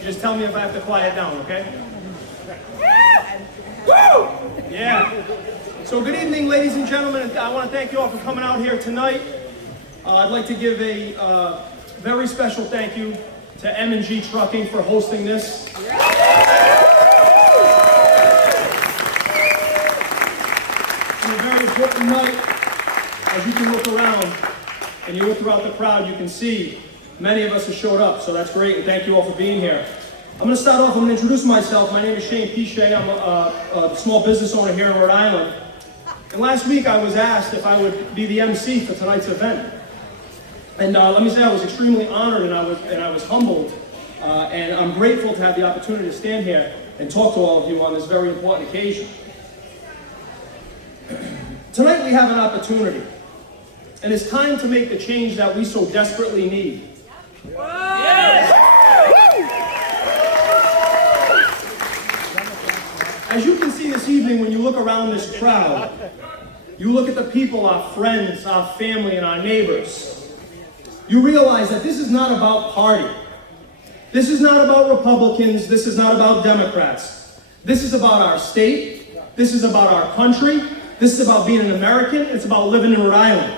You just tell me if I have to quiet down, okay? Woo! Yeah. So good evening, ladies and gentlemen. I want to thank you all for coming out here tonight. I'd like to give a very special thank you to M&G Trucking for hosting this. It's a very important night. As you can look around and you look throughout the crowd, you can see many of us have showed up, so that's great, and thank you all for being here. I'm going to start off, I'm going to introduce myself. My name is Shane Pichet. I'm a small business owner here in Rhode Island. And last week I was asked if I would be the MC for tonight's event. And let me say I was extremely honored and I was humbled. And I'm grateful to have the opportunity to stand here and talk to all of you on this very important occasion. Tonight we have an opportunity. And it's time to make the change that we so desperately need. Yes! As you can see this evening, when you look around this crowd, you look at the people, our friends, our family, and our neighbors, you realize that this is not about party. This is not about Republicans. This is not about Democrats. This is about our state. This is about our country. This is about being an American. It's about living in Rhode Island.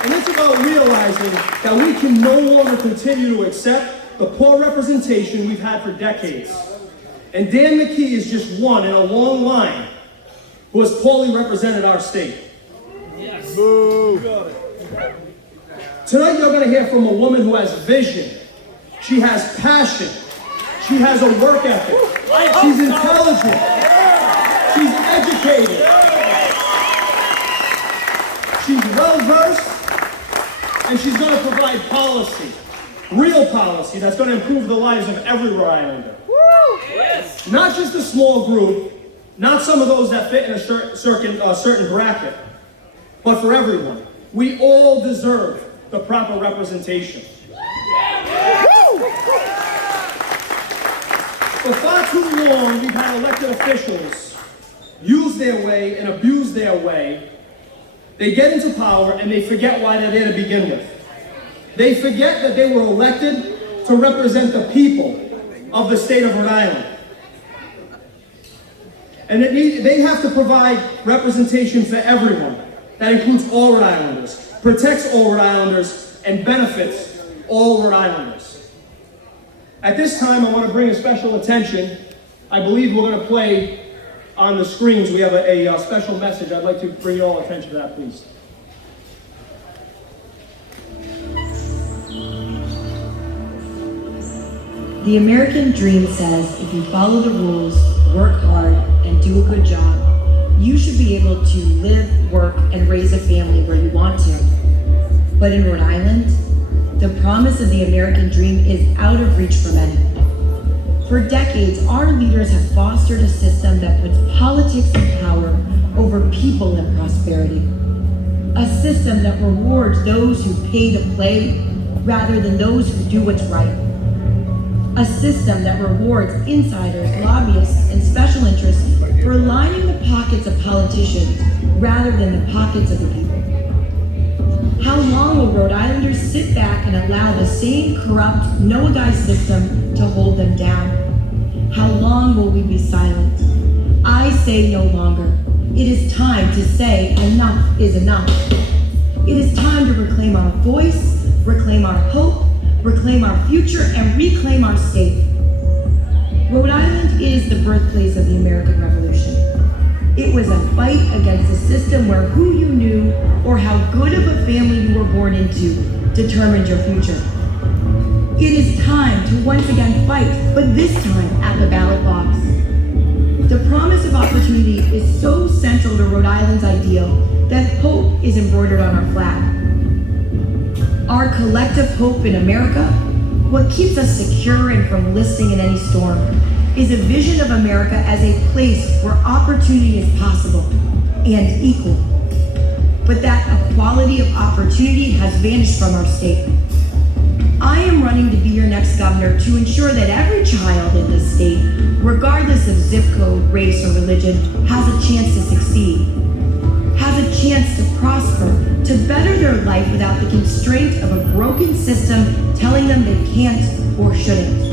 And it's about realizing that we can no longer continue to accept the poor representation we've had for decades. And Dan McKee is just one in a long line who has poorly represented our state. Yes. Boo. Tonight you're going to hear from a woman who has vision. She has passion. She has a work ethic. She's intelligent. She's educated. She's well-versed. And she's going to provide policy. Real policy that's going to improve the lives of every Rhode Islander. Yes. Not just a small group, not some of those that fit in a certain bracket, but for everyone. We all deserve the proper representation. For far too long, we've had elected officials use their way and abuse their way. They get into power and they forget why they're there to begin with. They forget that they were elected to represent the people of the state of Rhode Island. And they have to provide representation for everyone. That includes all Rhode Islanders, protects all Rhode Islanders, and benefits all Rhode Islanders. At this time, I want to bring a special attention. I believe we're going to play on the screens. We have a special message. I'd like to bring your all attention to that, please. The American dream says if you follow the rules, work hard, and do a good job, you should be able to live, work, and raise a family where you want to. But in Rhode Island, the promise of the American dream is out of reach for many. For decades, our leaders have fostered a system that puts politics and power over people and prosperity. A system that rewards those who pay to play rather than those who do what's right. A system that rewards insiders, lobbyists, and special interests for lining the pockets of politicians rather than the pockets of the people. How long will Rhode Islanders sit back and allow the same corrupt, no-guy system to hold them down? How long will we be silent? I say no longer. It is time to say enough is enough. It is time to reclaim our voice, reclaim our hope, reclaim our future, and reclaim our state. Rhode Island is the birthplace of the American Revolution. It was a fight against a system where who you knew or how good of a family you were born into determined your future. It is time to once again fight, but this time at the ballot box. The promise of opportunity is so central to Rhode Island's ideal that hope is embroidered on our flag. Our collective hope in America, what keeps us secure and from listing in any storm, is a vision of America as a place where opportunity is possible and equal. But that equality of opportunity has vanished from our state. I am running to be your next governor to ensure that every child in this state, regardless of zip code, race, or religion, has a chance to succeed, has a chance to prosper, to better their life without the constraint of a broken system telling them they can't or shouldn't.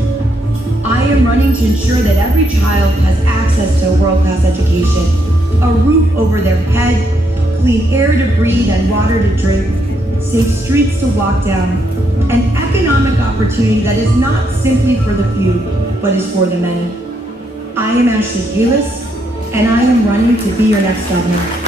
I am running to ensure that every child has access to a world-class education, a roof over their head, clean air to breathe and water to drink, safe streets to walk down, an economic opportunity that is not simply for the few, but is for the many. I am Ashley Kalus, and I am running to be your next governor.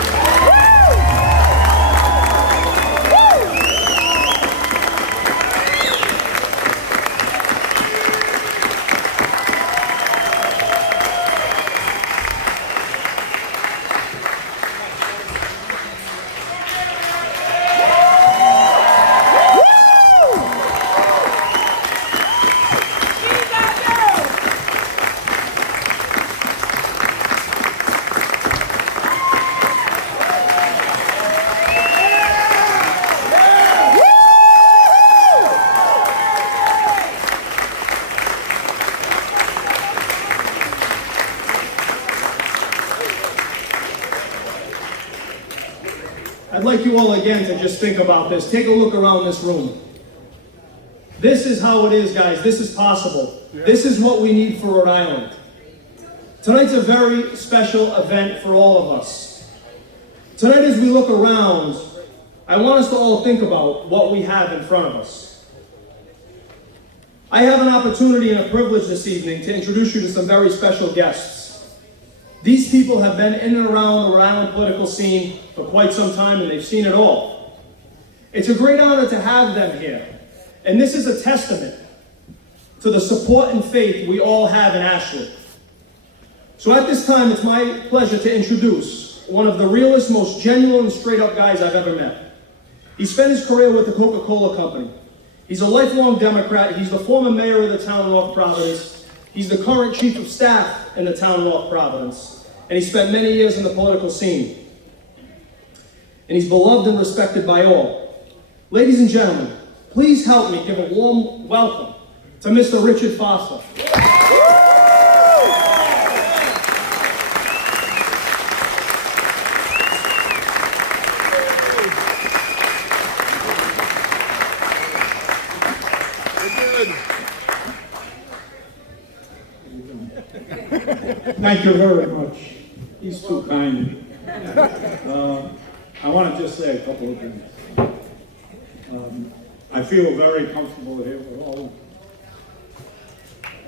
I'd like you all again to just think about this. Take a look around this room. This is how it is, guys. This is possible. This is what we need for Rhode Island. Tonight's a very special event for all of us. Tonight, as we look around, I want us to all think about what we have in front of us. I have an opportunity and a privilege this evening to introduce you to some very special guests. These people have been in and around the Rhode Island political scene for quite some time, and they've seen it all. It's a great honor to have them here, and this is a testament to the support and faith we all have in Ashley. So at this time, it's my pleasure to introduce one of the realest, most genuine, and straight-up guys I've ever met. He spent his career with the Coca-Cola Company. He's a lifelong Democrat. He's the former mayor of the town of North Providence. He's the current chief of staff in the town of North Providence, and he spent many years in the political scene. And he's beloved and respected by all. Ladies and gentlemen, please help me give a warm welcome to Mr. Richard Foster. Thank you very much. He's too kind. I want to just say a couple of things. I feel very comfortable here with all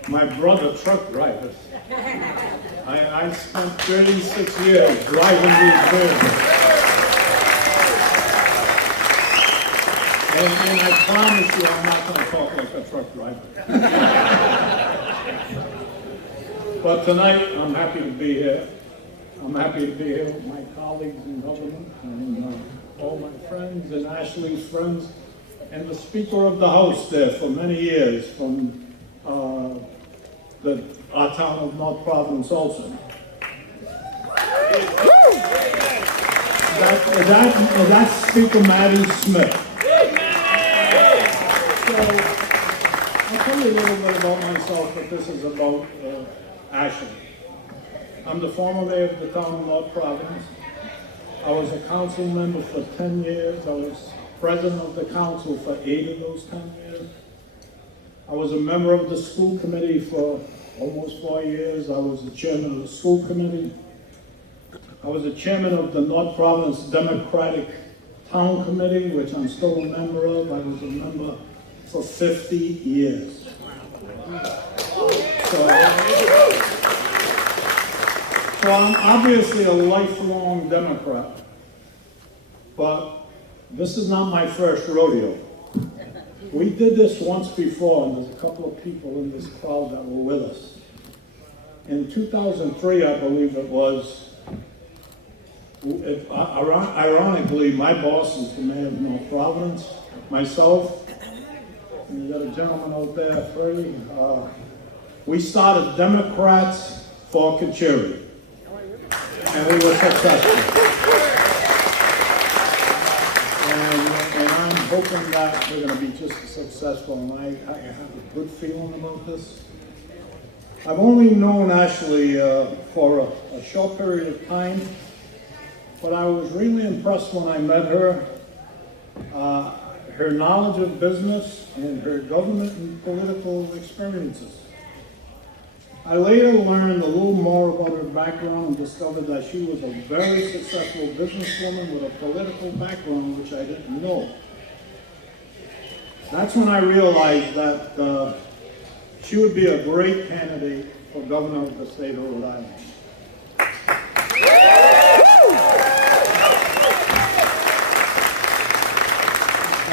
my brother truck drivers. I spent 36 years driving these vehicles. And I promise you I'm not going to talk like a truck driver. But tonight, I'm happy to be here. I'm happy to be here with my colleagues in government and all my friends and Ashley's friends and the Speaker of the House there for many years from our town of North Providence also. That's Speaker Matty Smith. So, I'll tell you a little bit about myself, but this is about Ashley. I'm the former mayor of the town of North Providence. I was a council member for 10 years. I was president of the council for 8 of those 10 years. I was a member of the school committee for almost 4 years. I was the chairman of the school committee. I was the chairman of the North Providence Democratic Town Committee, which I'm still a member of. I was a member for 50 years. So I'm obviously a lifelong Democrat, but this is not my first rodeo. We did this once before, and there's a couple of people in this crowd that were with us. In 2003, I believe it was, ironically, my boss is the mayor of North Providence, myself, and you got a gentleman out there, Freddie. We started Democrats for Kachiri, and we were successful. And I'm hoping that we're going to be just as successful, and I have a good feeling about this. I've only known Ashley for a short period of time, but I was really impressed when I met her her knowledge of business, and her government and political experiences. I later learned a little more about her background and discovered that she was a very successful businesswoman with a political background which I didn't know. That's when I realized that she would be a great candidate for governor of the state of Rhode Island.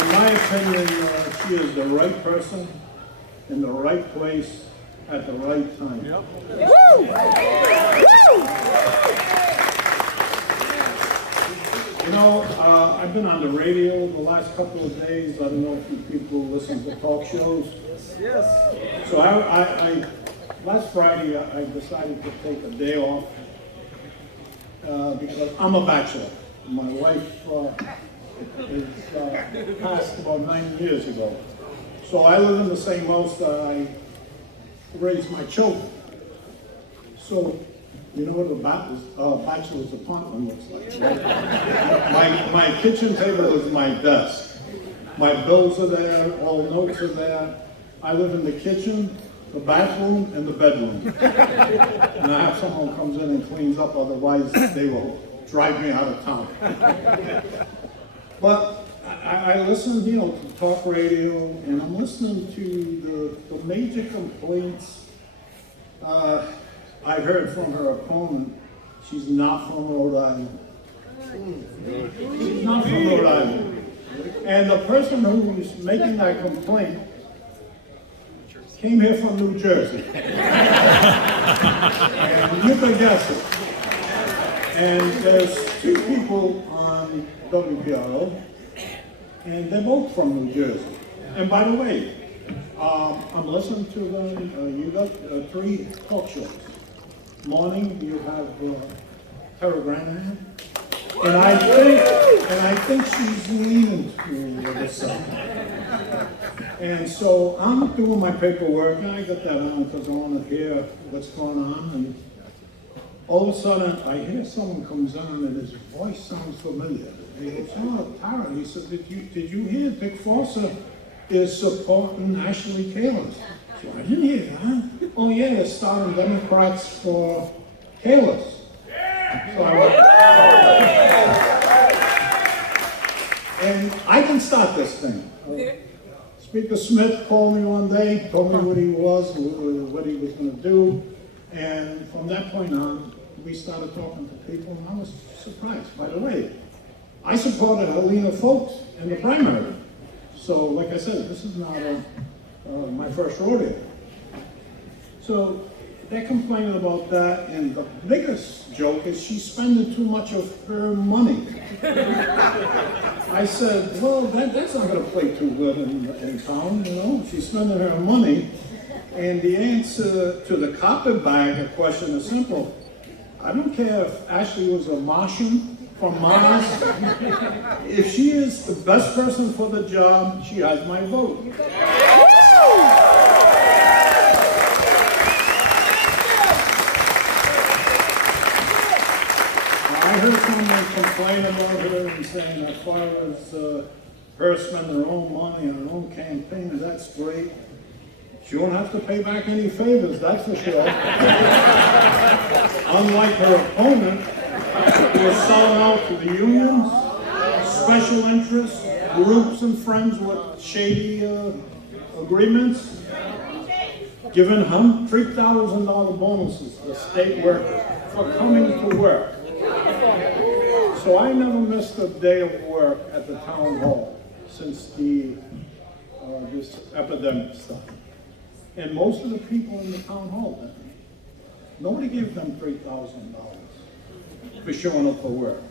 In my opinion, she is the right person in the right place at the right time. Yep. You know, I've been on the radio the last couple of days. I don't know if you people listen to talk shows. Yes. So I last Friday I decided to take a day off because I'm a bachelor. My wife is passed about 9 years ago. So I live in the same house that I raised my children. So, you know what a bachelor's apartment looks like, right? My kitchen table is my desk. My bills are there, all notes are there. I live in the kitchen, the bathroom, and the bedroom. And I have someone who comes in and cleans up, otherwise they will drive me out of town. But I listen, you know, to talk radio, and I'm listening to the major complaints. I heard from her opponent, she's not from Rhode Island. She's not from Rhode Island. And the person who's making that complaint came here from New Jersey. And you can guess it. And there's two people on WPRO, and they're both from New Jersey. And by the way, I'm listening to them. You got 3 talk shows. Morning, you have Tara Granahan, and I think she's leaning to the South. And so I'm doing my paperwork, and I got that on because I want to hear what's going on. And all of a sudden, I hear someone comes on, and his voice sounds familiar. And he goes, "Oh, Tara," he said, "Did you hear Dick Foster is supporting Ashley Kalus?" So I didn't hear that. "Oh yeah, they're starting Democrats for Kalus." So I went, and I can start this thing. Speaker Smith called me one day, told me what he was going to do, and from that point on, we started talking to people, and I was surprised. By the way, I supported Helena Folks in the primary. So, like I said, this is not my first rodeo. So, they're complaining about that, and the biggest joke is she's spending too much of her money. I said, well, that's not going to play too good in town, you know? She's spending her money, and the answer to the carpetbagger question is simple. I don't care if Ashley was a Martian from Mars. If she is the best person for the job, she has my vote. I heard someone complain about her and saying as far as her spending her own money on her own campaign, that's great. She won't have to pay back any favors, that's for sure. Unlike her opponent, who was selling out to the unions, special interests, groups and friends with shady agreements, giving him $3,000 bonuses to state workers for coming to work. So I never missed a day of work at the town hall since this epidemic started. And most of the people in the town hall, nobody gave them $3,000 for showing up for work.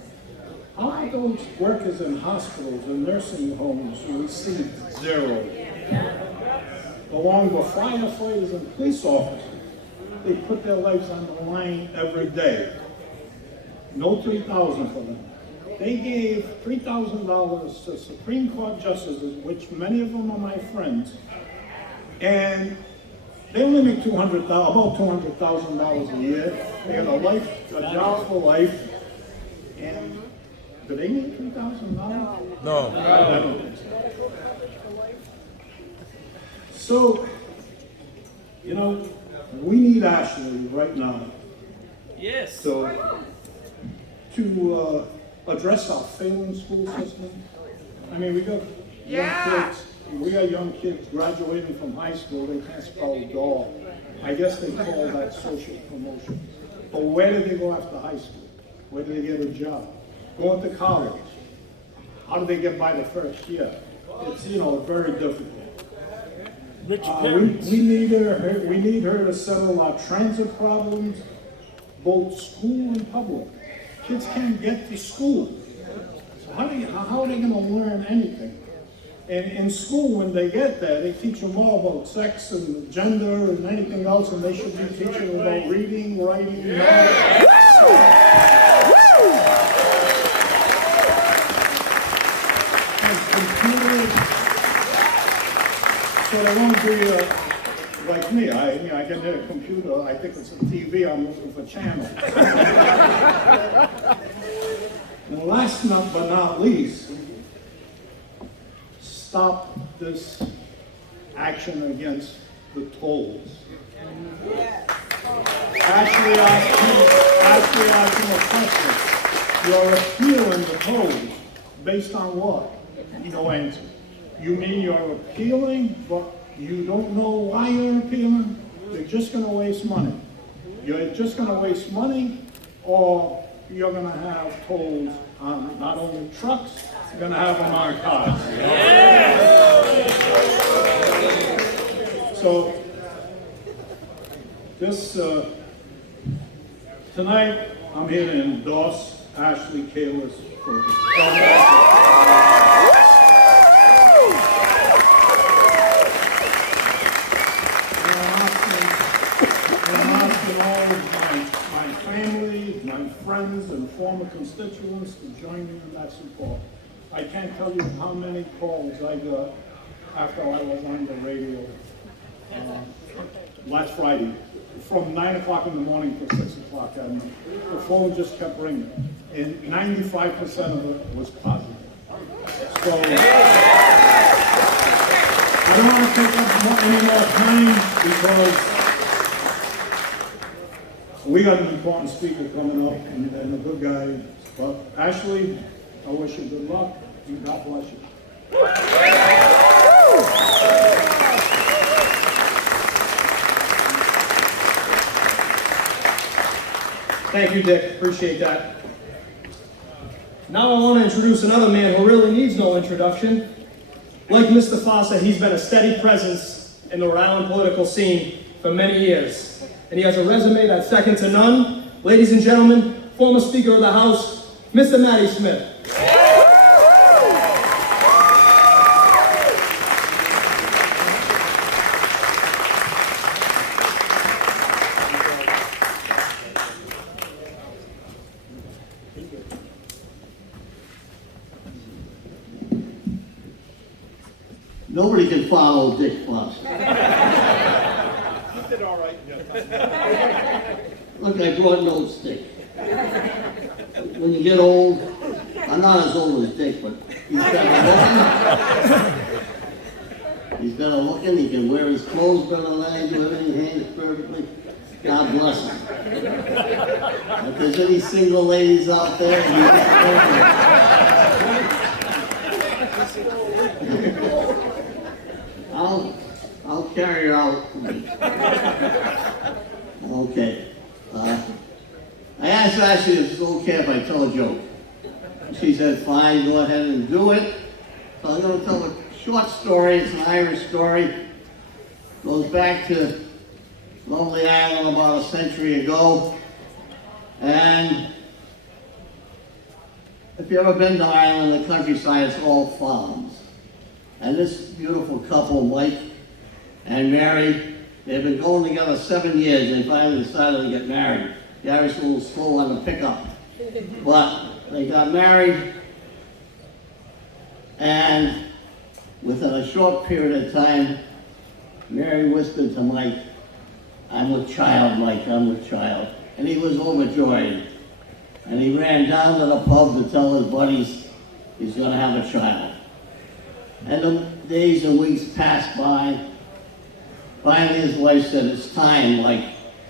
How about those workers in hospitals and nursing homes who received zero? Along with firefighters and police officers, they put their lives on the line every day. No $3,000 for them. They gave $3,000 to Supreme Court justices, which many of them are my friends, and they only make about $200,000 a year. They got a job for life, and Do they need $2,000? No. I don't think so. So, you know, we need Ashley right now. Yes. So, to address our failing school system. I mean, we got young kids. We got young kids graduating from high school. They can't spell dog. I guess they call that social promotion. But where do they go after high school? Where do they get a job? Going to college. How do they get by the first year? It's, you know, very difficult. Rich parents. We need her to settle our transit problems, both school and public. Kids can't get to school. So how are they going to learn anything? And in school, when they get there, they teach them all about sex and gender and anything else, and they should be teaching them about reading, writing, math. And computers. So they won't be like me. I get a computer, I think it's a TV, I'm looking for channels. And last but not least, stop this action against the tolls. Ashley asked him a question. You're appealing the tolls based on what? No answer. You mean you're appealing, but you don't know why you're appealing? You're just going to waste money. You're just going to waste money, or you're going to have tolls on not only trucks, you're going to have them on cars. So, this, tonight, I'm here to endorse Ashley Kalus for the my family, my friends, and former constituents to join me in that support. I can't tell you how many calls I got after I was on the radio last Friday, from 9 o'clock in the morning to 6 o'clock at night. The phone just kept ringing, and 95% of it was positive. So, I don't want to take up any more time because we got an important speaker coming up and a good guy. But Ashley, I wish you good luck and God bless you. Thank you, Dick. Appreciate that. Now I want to introduce another man who really needs no introduction. Like Mr. Fossa, he's been a steady presence in the Rhode Island political scene for many years. And he has a resume that's second to none. Ladies and gentlemen, former Speaker of the House, Mr. Matty Smith. Nobody can follow Dick Foster. You did all right. Look, I brought no stick. When you get old, I'm not as old as Dick, but he's got a looking, he can wear his clothes better than I do, everything hangs perfectly. God bless him. If there's any single ladies out there, I'll carry her out. Okay. I asked Ashley if it's okay if I tell a joke. She said, fine, go ahead and do it. So I'm going to tell a short story. It's an Irish story. Goes back to lovely Ireland about a century ago. And if you've ever been to Ireland, the countryside is all farms. And this beautiful couple, Mike and Mary, they've been going together 7 years, and they finally decided to get married. The Irish were a little slow on the pickup. But they got married, and within a short period of time, Mary whispered to Mike, I'm with child, Mike, I'm with child. And he was overjoyed. And he ran down to the pub to tell his buddies he's gonna have a child. And the days and weeks passed by. Finally his wife said, it's time, like,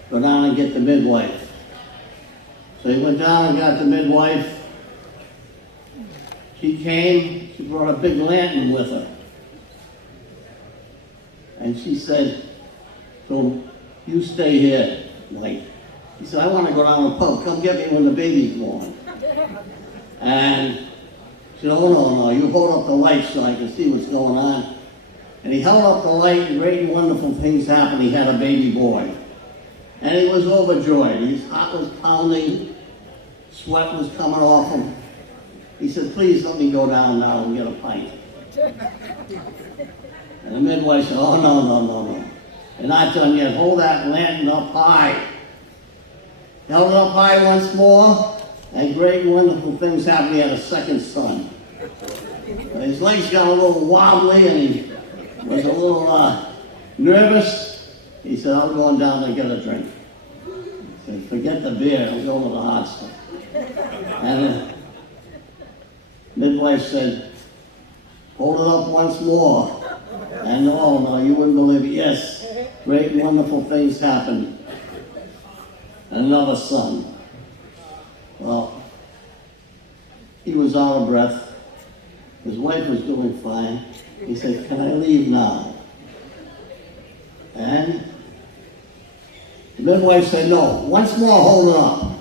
go down and get the midwife. So he went down and got the midwife. She came, she brought a big lantern with her. And she said, so you stay here, Mike. He said, I want to go down to the pub. Come get me when the baby's born. And she said, oh, no, you hold up the light so I can see what's going on. And he held up the light, and great and wonderful things happened. He had a baby boy. And he was overjoyed. His heart was pounding. Sweat was coming off him. He said, please let me go down now and get a pint. And the midwife said, oh, no. And I tell him, yet hold that lantern up high. Held it up high once more, and great and wonderful things happened. He had a second son. His legs got a little wobbly, and he was a little nervous. He said, I'm going down to get a drink. He said, forget the beer, I'm going to the hot stuff. And the midwife said, hold it up once more. And no, you wouldn't believe it. Yes, great and wonderful things happened. Another son. Well, he was out of breath. His wife was doing fine. He said, can I leave now? And the midwife said, no, once more hold it up.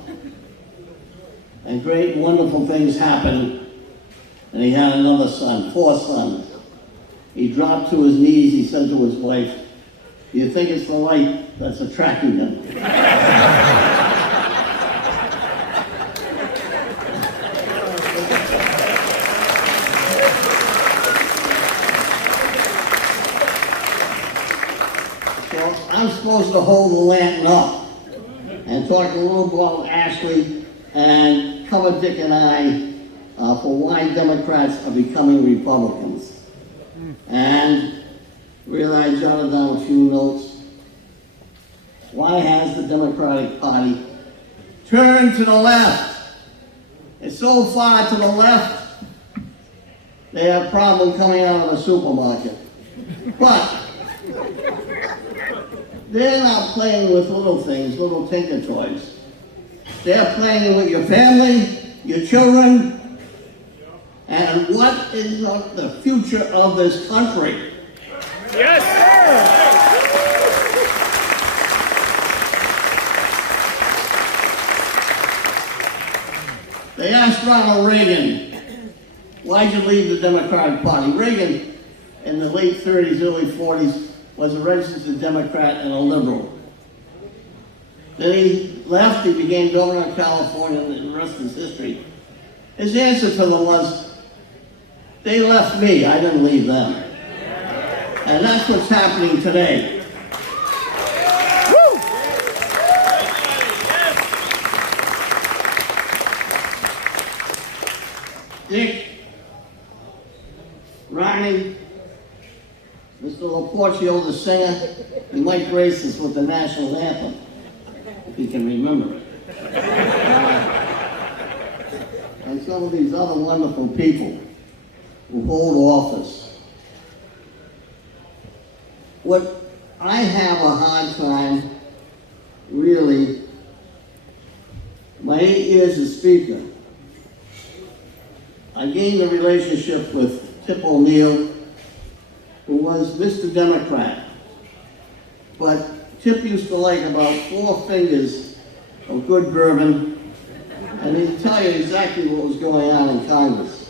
And great wonderful things happened. And he had another son, 4 sons. He dropped to his knees. He said to his wife, do you think it's the light that's attracting him? I'm supposed to hold the lantern up and talk a little about Ashley and cover Dick and I for why Democrats are becoming Republicans. And really I jotted down a few notes. Why has the Democratic Party turned to the left? It's so far to the left, they have a problem coming out of the supermarket. But they're not playing with little things, little tinker toys. They're playing with your family, your children, and what is the future of this country. Yes! They asked Ronald Reagan, why'd you leave the Democratic Party? Reagan, in the late 30s, early 40s, was a registered Democrat and a liberal. Then he left, he became governor of California, and the rest is history. His answer to them was, they left me, I didn't leave them. And that's what's happening today. Dick, Ronnie, Mr. Laporcio, the singer, he might grace us with the national anthem, if he can remember it. And some of these other wonderful people who hold office. What I have a hard time, really, my 8 years as Speaker, I gained a relationship with Tip O'Neill, who was Mr. Democrat. But Tip used to like about 4 fingers of good bourbon, and he'd tell you exactly what was going on in Congress.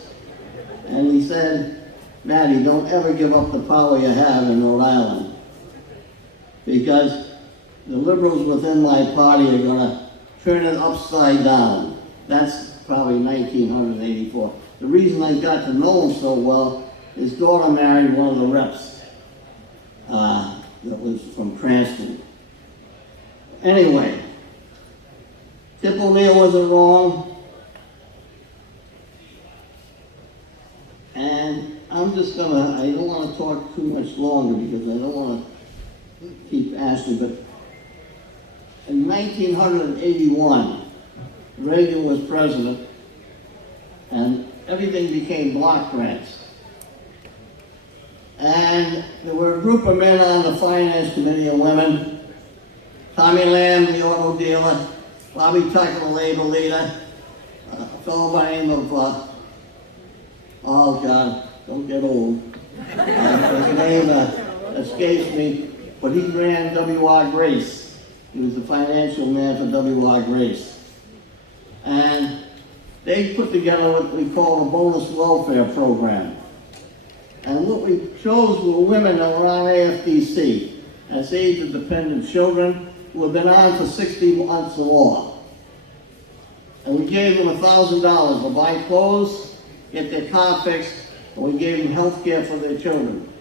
And he said, Matty, don't ever give up the power you have in Rhode Island, because the liberals within my party are going to turn it upside down. That's probably 1984. The reason I got to know him so well, his daughter married one of the reps that was from Cranston. Anyway, Tip O'Neill wasn't wrong. And I'm just gonna, I don't want to talk too much longer because I don't want to keep asking, but in 1981, Reagan was president, and everything became block grants. And there were a group of men on the finance committee and women. Tommy Lamb, the auto dealer, Bobby Tucker, the labor leader, a fellow by the name of, oh God, don't get old. His name escapes me, but he ran W.R. Grace. He was the financial man for W.R. Grace. And they put together what we call a bonus welfare program. And what we chose were women that were on AFDC, as age of dependent children, who have been on for 60 months or more. And we gave them $1,000 to buy clothes, get their car fixed, and we gave them health care for their children.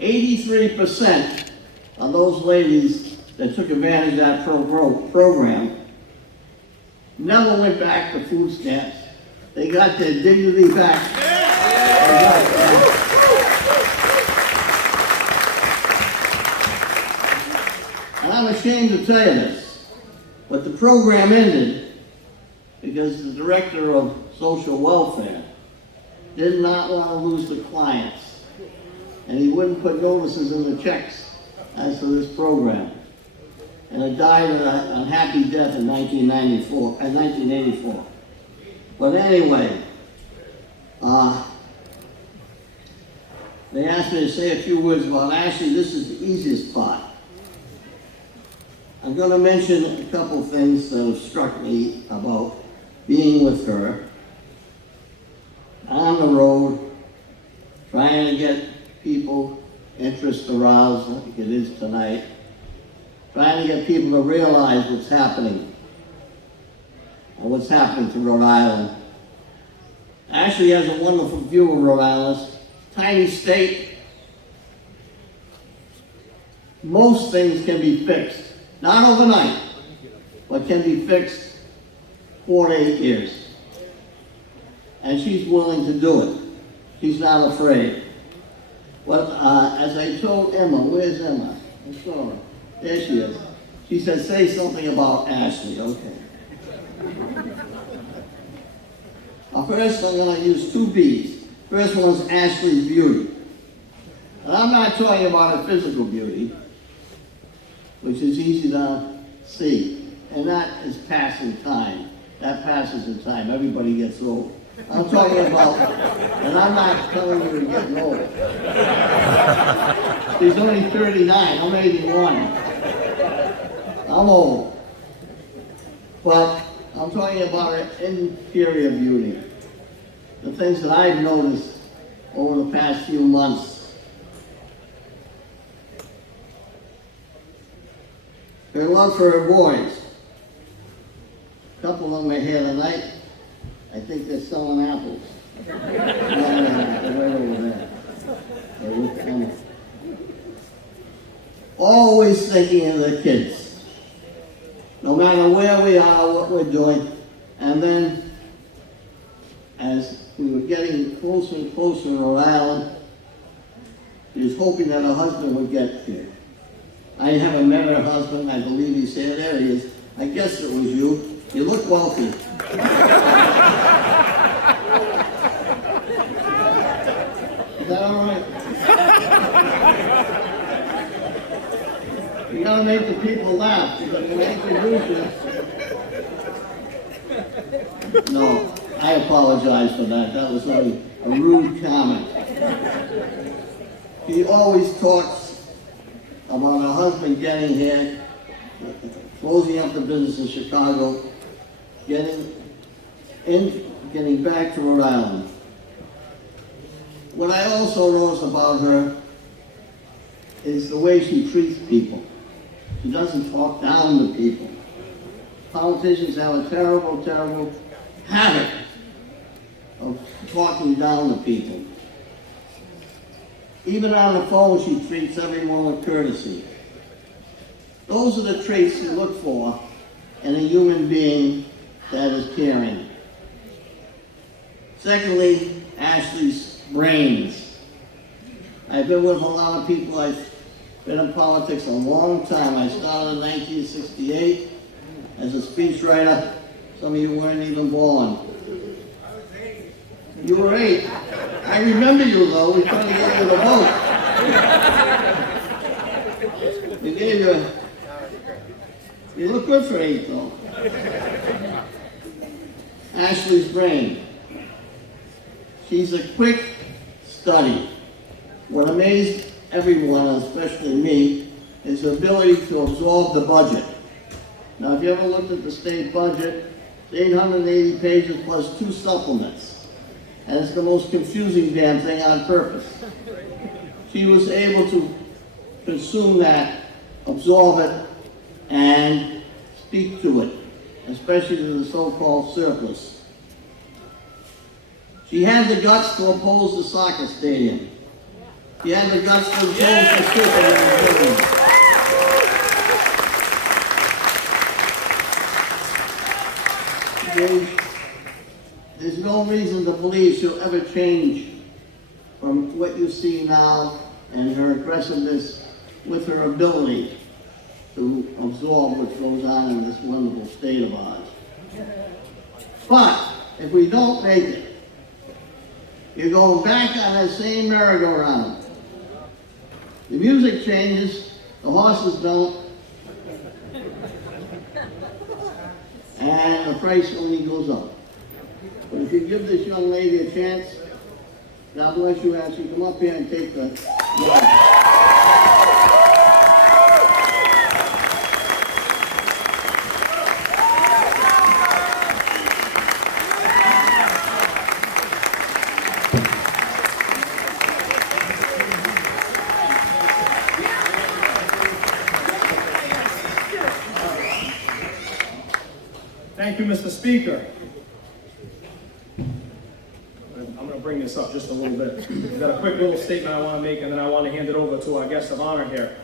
83% of those ladies that took advantage of that program never went back to food stamps. They got their dignity back. And I'm ashamed to tell you this, but the program ended because the director of social welfare did not want to lose the clients, and he wouldn't put notices in the checks as to this program. And it died an unhappy death in 1984. But anyway, they asked me to say a few words about Ashley. This is the easiest part. I'm going to mention a couple things that have struck me about being with her on the road, trying to get people interest aroused like it is tonight, trying to get people to realize what's happening and what's happening to Rhode Island. Ashley has a wonderful view of Rhode Island. Tiny state. Most things can be fixed. Not overnight, but can be fixed 4 to 8 years. And she's willing to do it. She's not afraid. Well, as I told Emma, where's Emma? I saw her. There she is. She said, say something about Ashley. Okay. First, I'm going to use 2 B's. First one's Ashley's beauty. And I'm not talking about her physical beauty, which is easy to see. And that is passing time. That passes in time. Everybody gets old. I'm talking about, and I'm not telling you you're getting old. She's only 39. I'm 81. I'm old. But I'm talking about her interior beauty. The things that I've noticed over the past few months. Her love for her boys. A couple of them are here tonight. I think they're selling apples. They're right over there. They look funny. Always thinking of the kids. No matter where we are, what we're doing. And then, as we were getting closer and closer in Rhode Island, she was hoping that her husband would get here. I haven't met her husband. I believe he's here. There he is. I guess it was you. You look wealthy. Is that all right? You gotta make the people laugh because when they introduce you. No, I apologize for that. That was only a rude comment. He always talks about her husband getting here, closing up the business in Chicago, getting back to Rhode Island. What I also notice about her is the way she treats people. She doesn't talk down to people. Politicians have a terrible, terrible habit of talking down to people. Even on the phone, she treats everyone with courtesy. Those are the traits you look for in a human being that is caring. Secondly, Ashley's brains. I've been with a lot of people. I've been in politics a long time. I started in 1968, as a speechwriter. Some of you weren't even born. You were 8. I remember you though, we tried to get you the vote. We gave you look good for 8 though. Ashley's brain. She's a quick study. What amazed everyone, especially me, is the ability to absorb the budget. Now, if you ever looked at the state budget, it's 880 pages plus 2 supplements. And it's the most confusing damn thing on purpose. She was able to consume that, absorb it, and speak to it, especially to the so-called surplus. She had the guts to oppose the soccer stadium. She had the guts to oppose the cricket. There's no reason to believe she'll ever change from what you see now and her aggressiveness with her ability to absorb what goes on in this wonderful state of ours. But if we don't make it, you're going back on that same merry-go-round. The music changes, the horses don't, and the price only goes up. But if you give this young lady a chance, God bless you as you come up here and take the Thank you, Mr. Speaker. I'm going to bring this up just a little bit. I've got a quick little statement I want to make, and then I want to hand it over to our guest of honor here.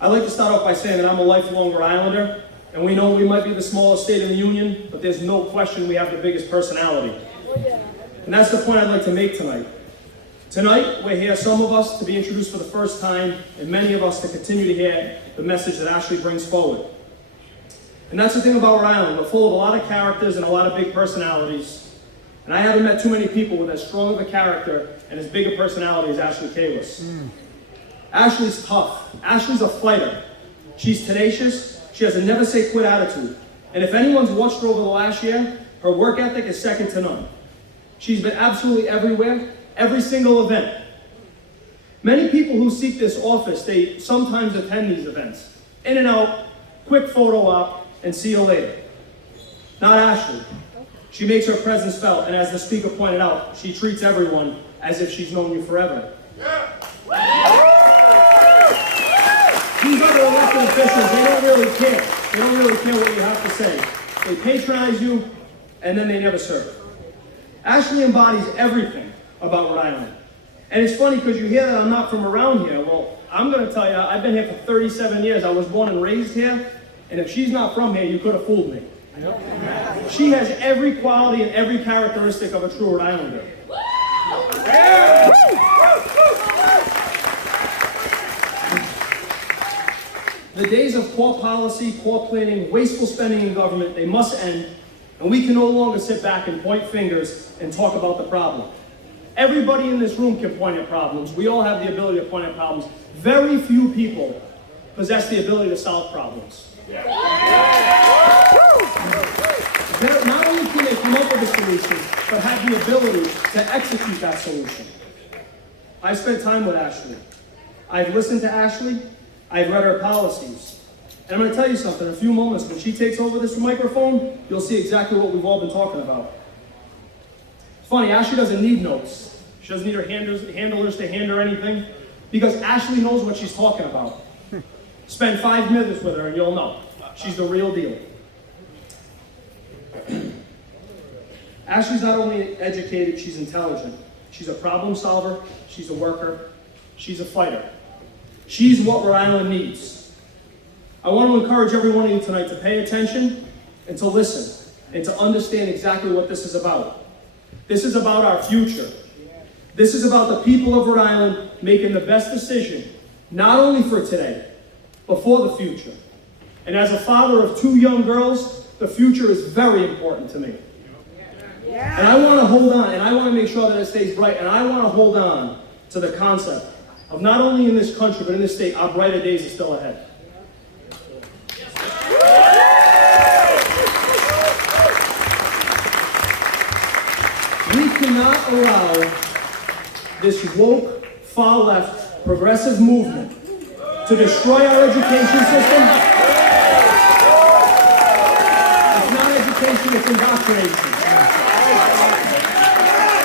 I'd like to start off by saying that I'm a lifelong Rhode Islander, and we know we might be the smallest state in the union, but there's no question we have the biggest personality. And that's the point I'd like to make tonight. Tonight, we're here, some of us, to be introduced for the first time, and many of us to continue to hear the message that Ashley brings forward. And that's the thing about Rhode Island. We're full of a lot of characters and a lot of big personalities. And I haven't met too many people with as strong of a character and as big a personality as Ashley Kalus. Ashley's tough. Ashley's a fighter. She's tenacious. She has a never-say-quit attitude. And if anyone's watched her over the last year, her work ethic is second to none. She's been absolutely everywhere, every single event. Many people who seek this office, they sometimes attend these events. In and out, quick photo op, and see you later. Not Ashley. She makes her presence felt, and as the speaker pointed out, she treats everyone as if she's known you forever. These other elected officials, they don't really care. They don't really care what you have to say. They patronize you, and then they never serve. Ashley embodies everything about Rhode Island. And it's funny because you hear that I'm not from around here. Well, I'm going to tell you, I've been here for 37 years. I was born and raised here. And if she's not from here, you could have fooled me. Yep. She has every quality and every characteristic of a true Rhode Islander. The days of poor policy, poor planning, wasteful spending in government, they must end. And we can no longer sit back and point fingers and talk about the problem. Everybody in this room can point at problems. We all have the ability to point at problems. Very few people possess the ability to solve problems. Not only can they come up with a solution, but have the ability to execute that solution. I've spent time with Ashley. I've listened to Ashley. I've read her policies. And I'm going to tell you something. In a few moments, when she takes over this microphone, you'll see exactly what we've all been talking about. It's funny, Ashley doesn't need notes. She doesn't need her handlers to hand her anything, because Ashley knows what she's talking about. Spend 5 minutes with her and you'll know. She's the real deal. Ashley's not only educated, she's intelligent. She's a problem solver, she's a worker, she's a fighter. She's what Rhode Island needs. I want to encourage every one of you tonight to pay attention and to listen and to understand exactly what this is about. This is about our future. This is about the people of Rhode Island making the best decision, not only for today, but for the future. And as a father of 2 young girls, the future is very important to me. And I want to hold on, and I want to make sure that it stays bright, and I want to hold on to the concept of not only in this country, but in this state, our brighter days are still ahead. We cannot allow this woke, far-left, progressive movement to destroy our education system. It's not education, it's indoctrination.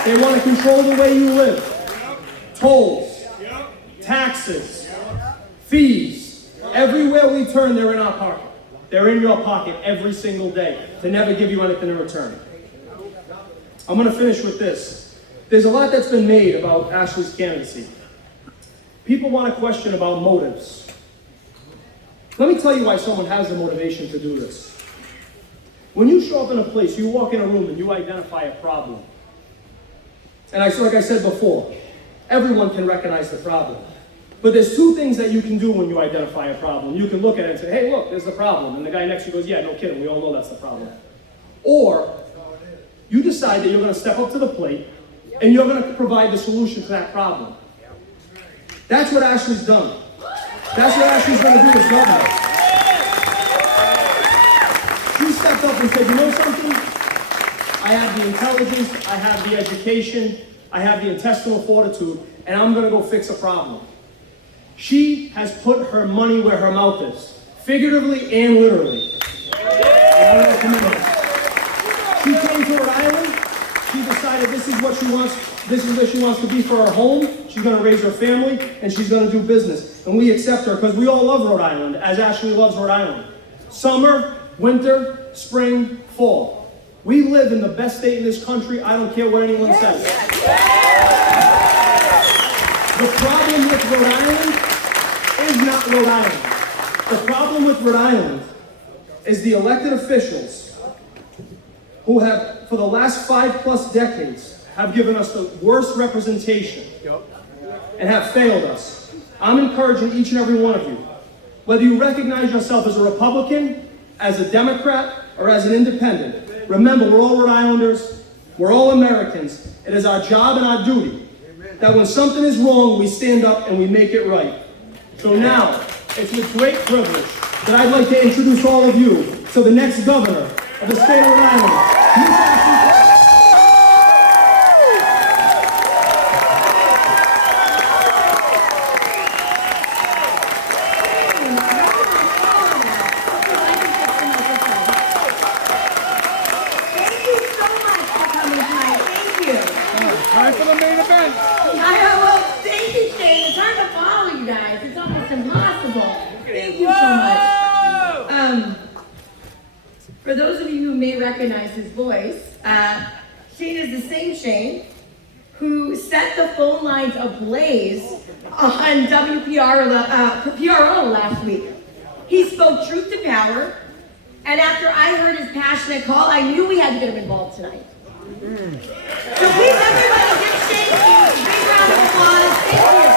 They want to control the way you live. Tolls, taxes, fees. Everywhere we turn, they're in our pocket. They're in your pocket every single day to never give you anything in return. I'm going to finish with this. There's a lot that's been made about Ashley's candidacy. People want to question about motives. Let me tell you why someone has the motivation to do this. When you show up in a place, you walk in a room and you identify a problem. And like I said before, everyone can recognize the problem. But there's 2 things that you can do when you identify a problem. You can look at it and say, hey, look, there's the problem. And the guy next to you goes, yeah, no kidding, we all know that's the problem. Or you decide that you're going to step up to the plate and you're going to provide the solution to that problem. That's what Ashley's done. That's what Ashley's going to do as governor. She stepped up and said, you know something? I have the intelligence, I have the education, I have the intestinal fortitude, and I'm going to go fix a problem. She has put her money where her mouth is, figuratively and literally. She came to Rhode Island, she decided this is what she wants, this is where she wants to be for her home, she's going to raise her family, and she's going to do business. And we accept her because we all love Rhode Island, as Ashley loves Rhode Island. Summer, winter, spring, fall. We live in the best state in this country. I don't care what anyone says. The problem with Rhode Island is not Rhode Island. The problem with Rhode Island is the elected officials who have, for the last 5+ decades, have given us the worst representation and have failed us. I'm encouraging each and every one of you, whether you recognize yourself as a Republican, as a Democrat, or as an independent, remember, we're all Rhode Islanders, we're all Americans. It is our job and our duty that when something is wrong, we stand up and we make it right. So now, it's with great privilege that I'd like to introduce all of you to the next governor of the state of Rhode Island. Time for the main event. Well, thank you, Shane. It's hard to follow you guys. It's almost impossible. Thank you so much. For those of you who may recognize his voice, Shane is the same Shane who set the phone lines ablaze on PRO last week. He spoke truth to power, and after I heard his passionate call, I knew we had to get him involved tonight. So please, everybody, give Shane a big round of applause. Thank you.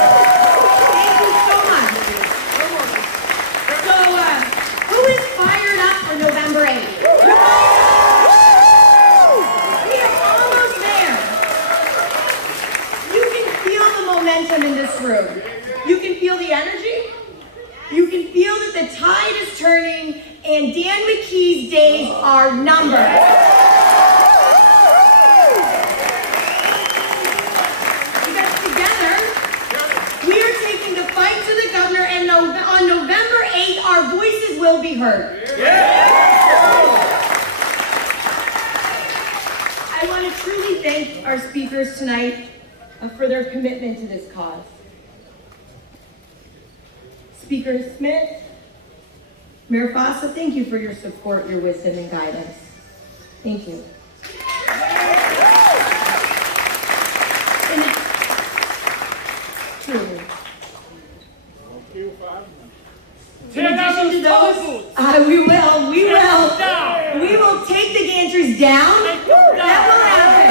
Thank you so much. So, who is fired up for November 8th? We are almost there. You can feel the momentum in this room. You can feel the energy. You can feel that the tide is turning and Dan McKee's days are numbered. On November 8th, our voices will be heard. I want to truly thank our speakers tonight for their commitment to this cause. Speaker Smith, Mayor Fossa, thank you for your support, your wisdom, and guidance. Thank you. Truly. In addition to those, we will take the gantries down. That will happen.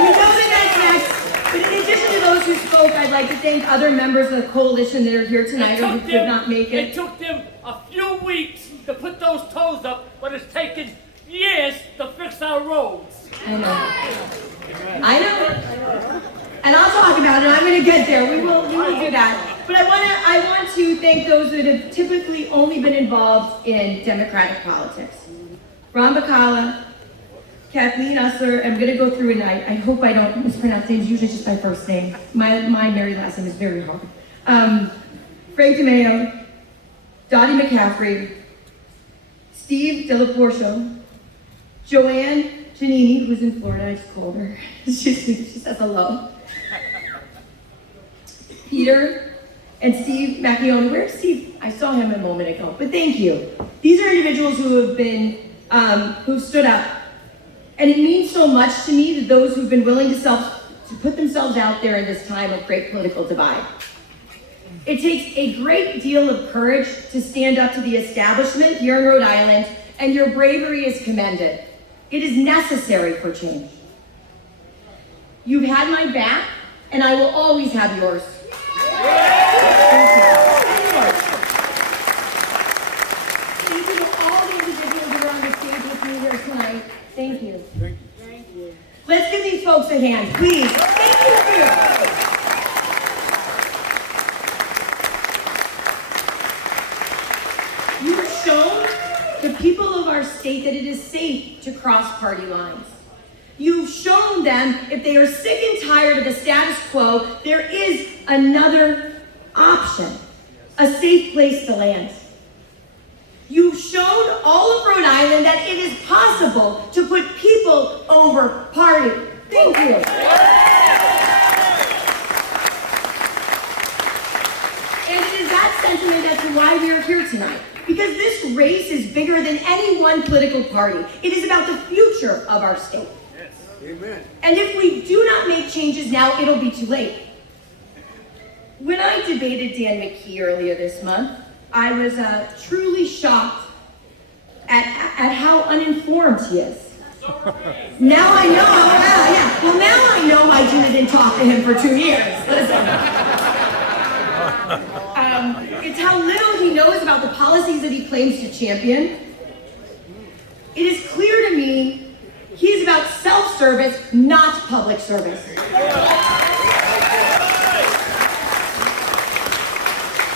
We know that that's next. But in addition to those who spoke, I'd like to thank other members of the coalition that are here tonight or who could not make it. It took them a few weeks to to put those toes up when it's taken years to fix our roads. I know. And I'll talk about it. I'm going to get there. We will do that. But I want to thank those that have typically only been involved in Democratic politics. Ron Bacala, Kathleen Usler. I'm going to go through, and I hope I don't mispronounce names. Usually just my first name. My married last name is very hard. Frank DeMeo, Dottie McCaffrey, Steve Delaporto, Joanne Giannini, who's in Florida. I just called her. She says hello. Peter and Steve Macchione. Where's Steve? I saw him a moment ago, but thank you. These are individuals who have been, who've stood up. And it means so much to me that those who've been willing to put themselves out there in this time of great political divide. It takes a great deal of courage to stand up to the establishment here in Rhode Island, and your bravery is commended. It is necessary for change. You've had my back, and I will always have yours. Thank you to all the individuals who are on the stage with me here tonight. Thank you. Thank you. Let's give these folks a hand, please. Thank you. You have shown the people of our state that it is safe to cross party lines. You've shown them, if they are sick and tired of the status quo, there is another option, a safe place to land. You've shown all of Rhode Island that it is possible to put people over party. Thank you. And it is that sentiment as to why we are here tonight. Because this race is bigger than any one political party. It is about the future of our state. Yes. Amen. And if we do not make changes now, it'll be too late. When I debated Dan McKee earlier this month, I was truly shocked at how uninformed he is. Now I know, Well, now I know why Juna didn't talk to him for 2 years. Listen. It's how little he knows about the policies that he claims to champion. It is clear to me he is about self-service, not public service.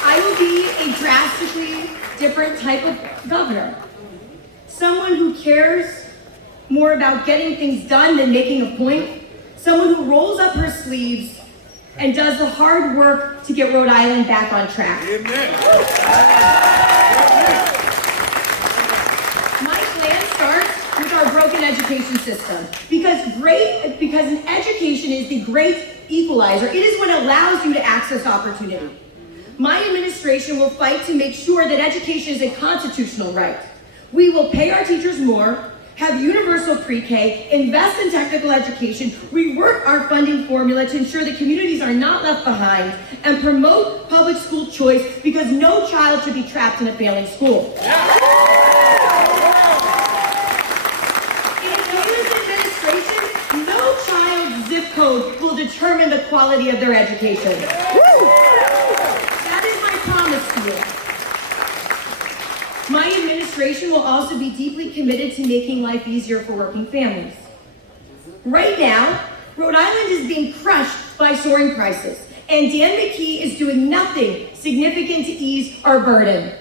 I will be a drastically different type of governor. Someone who cares more about getting things done than making a point. Someone who rolls up her sleeves and does the hard work to get Rhode Island back on track. Amen. My plan starts with our broken education system because an education is the great equalizer. It is what allows you to access opportunity. My administration will fight to make sure that education is a constitutional right. We will pay our teachers more, have universal pre-K, invest in technical education, rework our funding formula to ensure that communities are not left behind, and promote public school choice because no child should be trapped in a failing school. In Taylor's administration, no child's zip code will determine the quality of their education. That is my promise to you. My administration will also be deeply committed to making life easier for working families. Right now, Rhode Island is being crushed by soaring prices, and Dan McKee is doing nothing significant to ease our burden.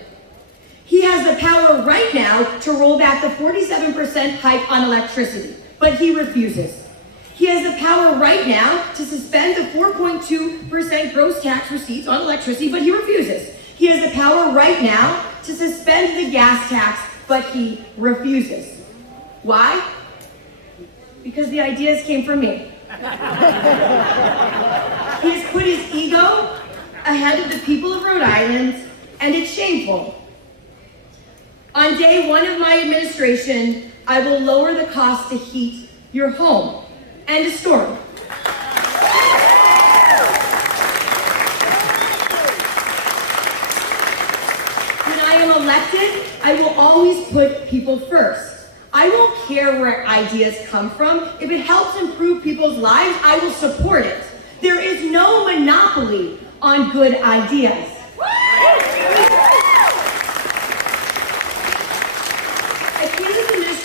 He has the power right now to roll back the 47% hike on electricity, but he refuses. He has the power right now to suspend the 4.2% gross tax receipts on electricity, but he refuses. He has the power right now to suspend the gas tax, but he refuses. Why? Because the ideas came from me. He has put his ego ahead of the people of Rhode Island, and it's shameful. On day one of my administration, I will lower the cost to heat your home. End of story. Elected, I will always put people first. I won't care where ideas come from. If it helps improve people's lives, I will support it. There is no monopoly on good ideas.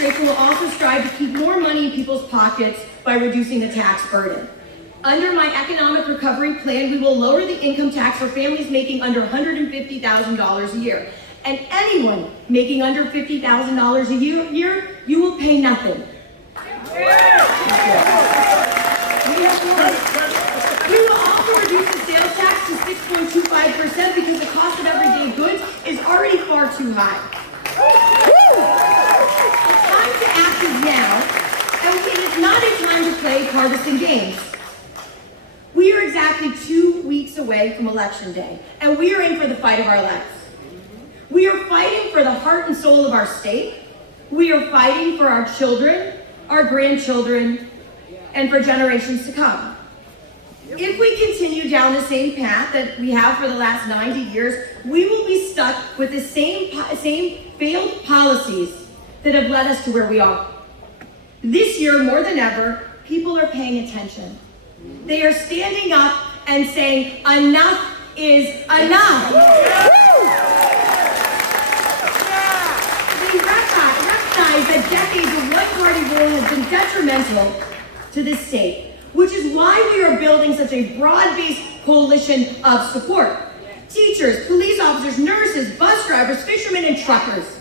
leadership will also strive to keep more money in people's pockets by reducing the tax burden. Under my economic recovery plan, we will lower the income tax for families making under $150,000 a year. And anyone making under $50,000 a year, you will pay nothing. We will also reduce the sales tax to 6.25% because the cost of everyday goods is already far too high. The time to act is now, and it is not a time to play partisan games. We are exactly 2 weeks away from Election Day, and we are in for the fight of our lives. We are fighting for the heart and soul of our state. We are fighting for our children, our grandchildren, and for generations to come. If we continue down the same path that we have for the last 90 years, we will be stuck with the same failed policies that have led us to where we are. This year, more than ever, people are paying attention. They are standing up and saying, enough is enough. They recognize that decades of one-party rule has been detrimental to this state, which is why we are building such a broad-based coalition of support. Teachers, police officers, nurses, bus drivers, fishermen, and truckers.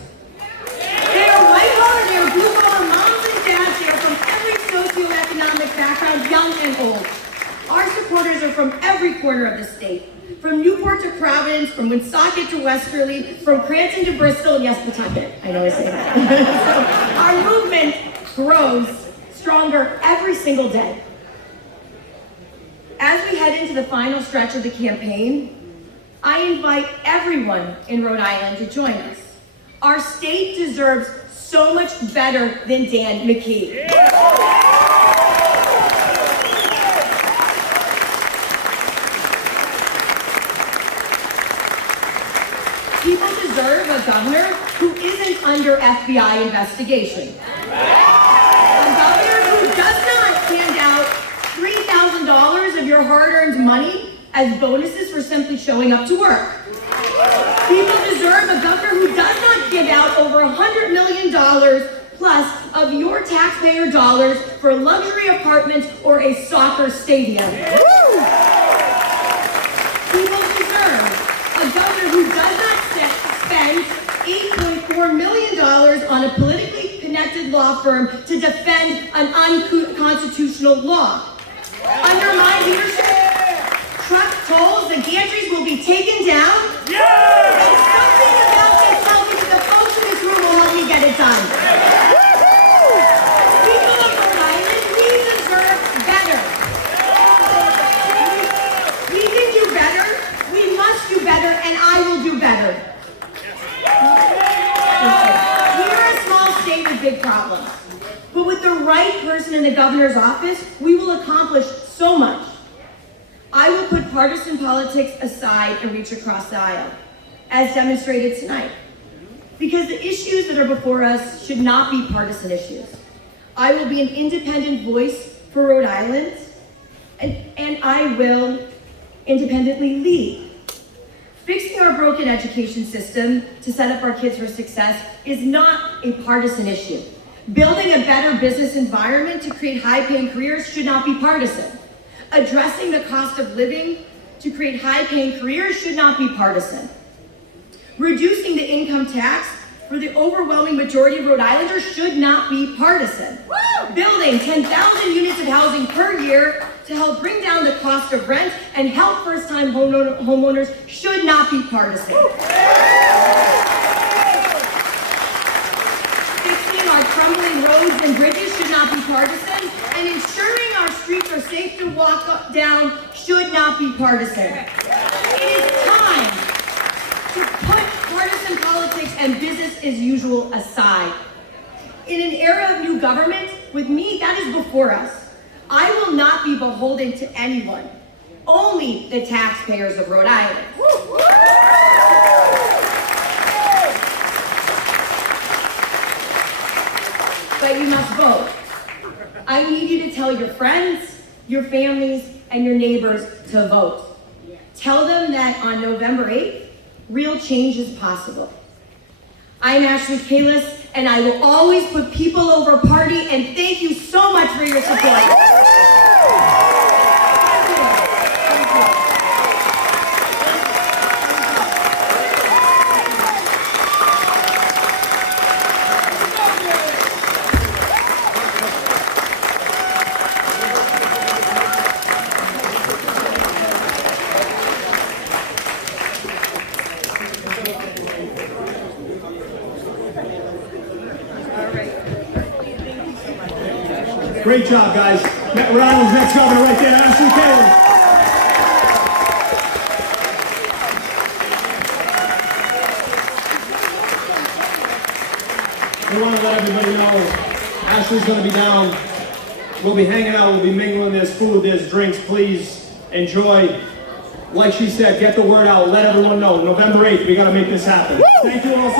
They are white-collar, they are blue-collar, moms and dads, they are from every socioeconomic background, young and old. Our supporters are from every corner of the state, from Newport to Providence, from Woonsocket to Westerly, from Cranston to Bristol, and yes, Pawtucket. I know I say that. So our movement grows stronger every single day. As we head into the final stretch of the campaign, I invite everyone in Rhode Island to join us. Our state deserves so much better than Dan McKee. People deserve a governor who isn't under FBI investigation. A governor who does not hand out $3,000 of your hard-earned money as bonuses for simply showing up to work. People deserve a governor who does not give out over $100 million plus of your taxpayer dollars for luxury apartments or a soccer stadium. People deserve a governor who does not spend $8.4 million on a politically connected law firm to defend an unconstitutional law. Under my leadership, truck tolls, the gantries will be taken down. And something about this tells me that the folks in this room will help me get it done. People of Rhode Island, we deserve better. We can do better, we must do better, and I will do better. We are a small state with big problems, but with the right person in the governor's office, we will accomplish so much. I will put partisan politics aside and reach across the aisle, as demonstrated tonight, because the issues that are before us should not be partisan issues. I will be an independent voice for Rhode Island, and I will independently lead. Fixing our broken education system to set up our kids for success is not a partisan issue. Building a better business environment to create high-paying careers should not be partisan. Addressing the cost of living to create high-paying careers should not be partisan. Reducing the income tax for the overwhelming majority of Rhode Islanders should not be partisan. Building 10,000 units of housing per year to help bring down the cost of rent and help first-time homeowners should not be partisan. Fixing our crumbling roads and bridges should not be partisan, and ensuring our streets are safe to walk down should not be partisan. It is time to put partisan politics and business as usual aside. In an era of new government, with me, that is before us. I will not be beholden to anyone, only the taxpayers of Rhode Island. But you must vote. I need you to tell your friends, your families, and your neighbors to vote. Tell them that on November 8th, real change is possible. I'm Ashley Kalus, and I will always put people over party, and thank you so much for your support. Great job, guys. Rhode Island's next governor right there, Ashley Kalus. We want to let everybody know Ashley's going to be down. We'll be hanging out, we'll be mingling, there's food, there's drinks. Please enjoy. Like she said, get the word out, let everyone know. November 8th, we got to make this happen. Thank you all so